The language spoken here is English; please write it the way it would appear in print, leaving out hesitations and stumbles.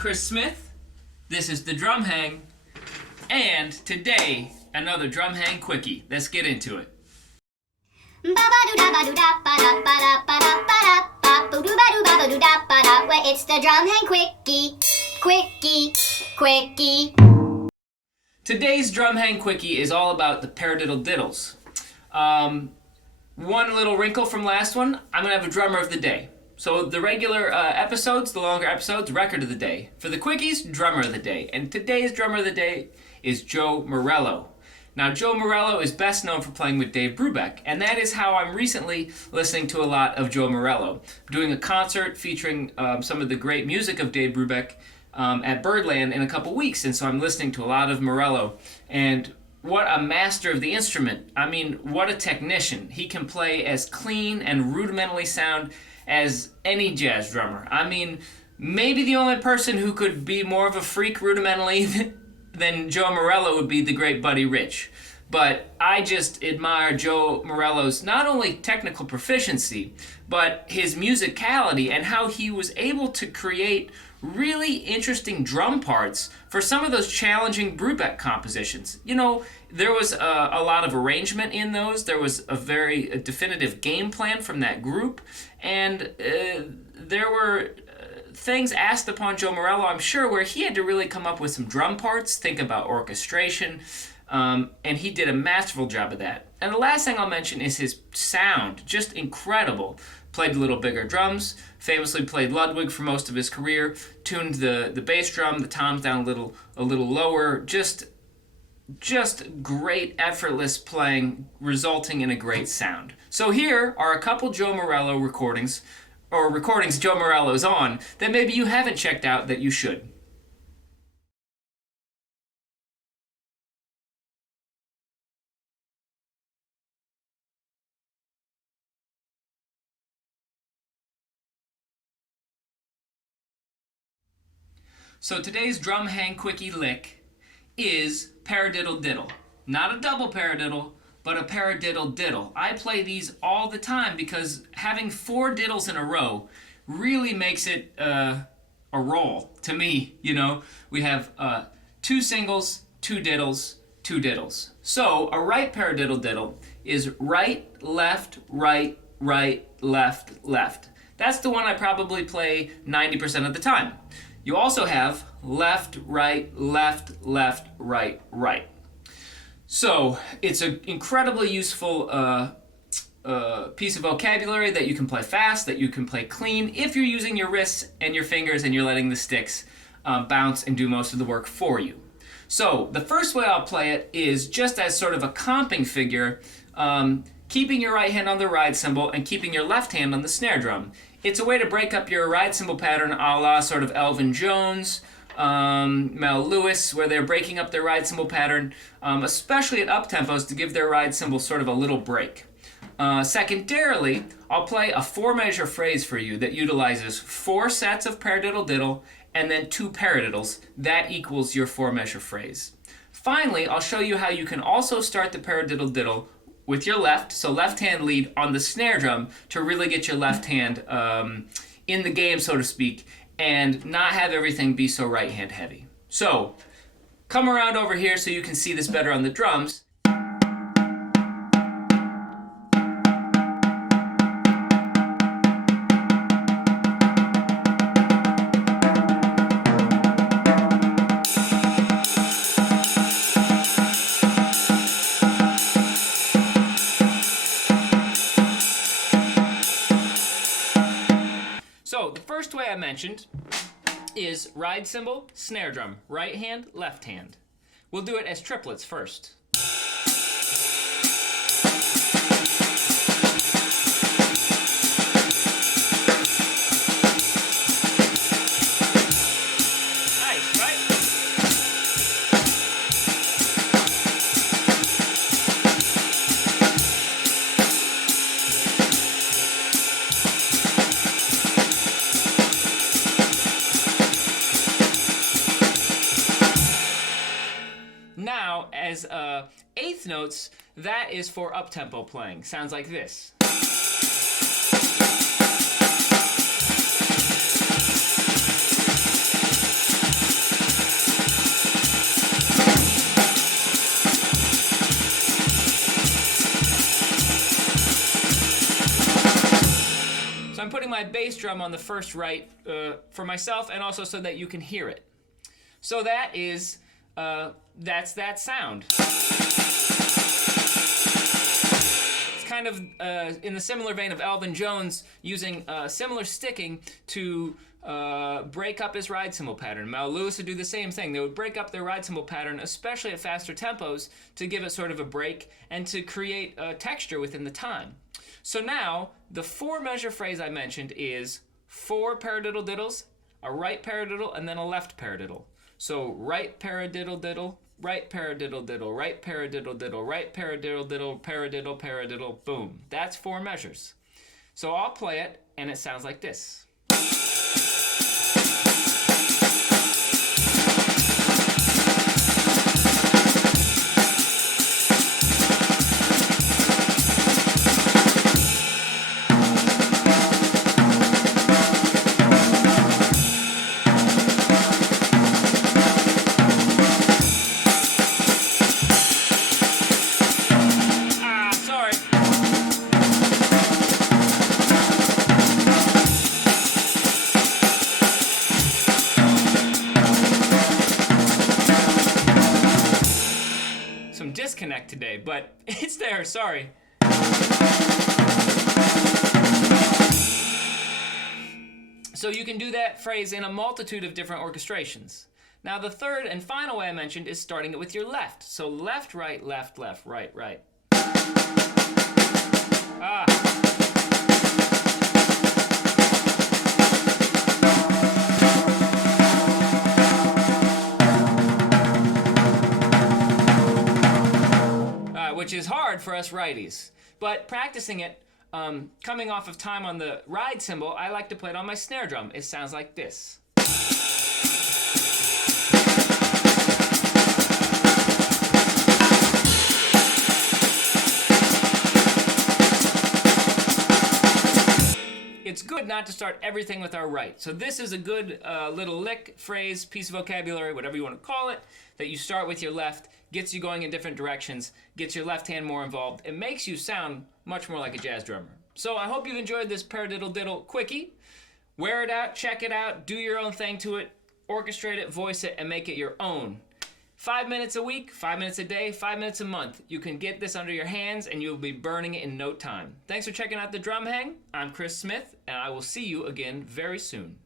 Chris Smith, this is the Drum Hang, and today, another Drum Hang Quickie. Let's get into it. Where it's the Drum Hang Quickie, Quickie, Quickie. Today's Drum Hang Quickie is all about the paradiddle-diddles. One little wrinkle from last one, I'm going to have a drummer of the day. So the regular episodes, the longer episodes, record of the day. For the quickies, drummer of the day. And today's drummer of the day is Joe Morello. Now, Joe Morello is best known for playing with Dave Brubeck, and that is how I'm recently listening to a lot of Joe Morello. I'm doing a concert featuring some of the great music of Dave Brubeck at Birdland in a couple weeks, and so I'm listening to a lot of Morello. And what a master of the instrument. I mean, what a technician. He can play as clean and rudimentally sound as any jazz drummer. I mean, maybe the only person who could be more of a freak rudimentally than Joe Morello would be the great Buddy Rich. But I just admire Joe Morello's not only technical proficiency, but his musicality and how he was able to create really interesting drum parts for some of those challenging Brubeck compositions. You know, there was a lot of arrangement in those. There was a very definitive game plan from that group, and there were things asked upon Joe Morello, I'm sure, where he had to really come up with some drum parts, think about orchestration, and he did a masterful job of that. And the last thing I'll mention is his sound, just incredible. Played a little bigger drums, famously played Ludwig for most of his career, tuned the bass drum, the toms down a little lower, just great effortless playing, resulting in a great sound. So here are a couple Joe Morello recordings, or recordings Joe Morello's on, that maybe you haven't checked out that you should. So today's Drum Hang Quickie lick is paradiddle-diddle. Not a double paradiddle, but a paradiddle-diddle. I play these all the time because having 4 diddles in a row really makes it a roll to me, you know. We have 2 singles, 2 diddles, 2 diddles. So a right paradiddle-diddle is right, left, right, right, left, left. That's the one I probably play 90% of the time. You also have left, right, left, left, right, right. So it's an incredibly useful piece of vocabulary that you can play fast, that you can play clean, if you're using your wrists and your fingers and you're letting the sticks bounce and do most of the work for you. So the first way I'll play it is just as sort of a comping figure, keeping your right hand on the ride cymbal and keeping your left hand on the snare drum. It's a way to break up your ride cymbal pattern a la sort of Elvin Jones, Mel Lewis, where they're breaking up their ride cymbal pattern, especially at up tempos, to give their ride cymbal sort of a little break. Secondarily, I'll play a 4-measure phrase for you that utilizes 4 sets of paradiddle-diddle and then 2 paradiddles. That equals your 4-measure phrase. Finally, I'll show you how you can also start the paradiddle-diddle with your left, so left hand lead on the snare drum to really get your left hand in the game, so to speak, and not have everything be so right hand heavy. So, come around over here so you can see this better on the drums. So the first way I mentioned is ride cymbal, snare drum, right hand, left hand. We'll do it as triplets first. Nice, right? Now, as eighth notes, that is for up-tempo playing. Sounds like this. putting my bass drum on the first right for myself and also so that you can hear it. So that is, that's that sound. It's kind of in the similar vein of Elvin Jones using similar sticking to break up his ride cymbal pattern. Mel Lewis would do the same thing. They would break up their ride cymbal pattern, especially at faster tempos, to give it sort of a break and to create texture within the time. So now, the 4-measure phrase I mentioned is 4 paradiddle-diddles, a right paradiddle, and then a left paradiddle. So right paradiddle-diddle, right paradiddle-diddle, right paradiddle-diddle, right paradiddle-diddle, paradiddle, paradiddle, boom. That's 4 measures. So I'll play it, and it sounds like this. Some disconnect today, but it's there, sorry. So you can do that phrase in a multitude of different orchestrations. Now the third and final way I mentioned is starting it with your left. So left, right, left, left, right, right. Which is hard for us righties. But practicing it, coming off of time on the ride cymbal, I like to play it on my snare drum. It sounds like this. It's good not to start everything with our right. So this is a good little lick, phrase, piece of vocabulary, whatever you want to call it, that you start with your left, gets you going in different directions, gets your left hand more involved. It makes you sound much more like a jazz drummer. So I hope you've enjoyed this paradiddle-diddle quickie. Wear it out, check it out, do your own thing to it, orchestrate it, voice it, and make it your own. 5 minutes a week, 5 minutes a day, 5 minutes a month. You can get this under your hands and you'll be burning it in no time. Thanks for checking out the Drum Hang. I'm Chris Smith, and I will see you again very soon.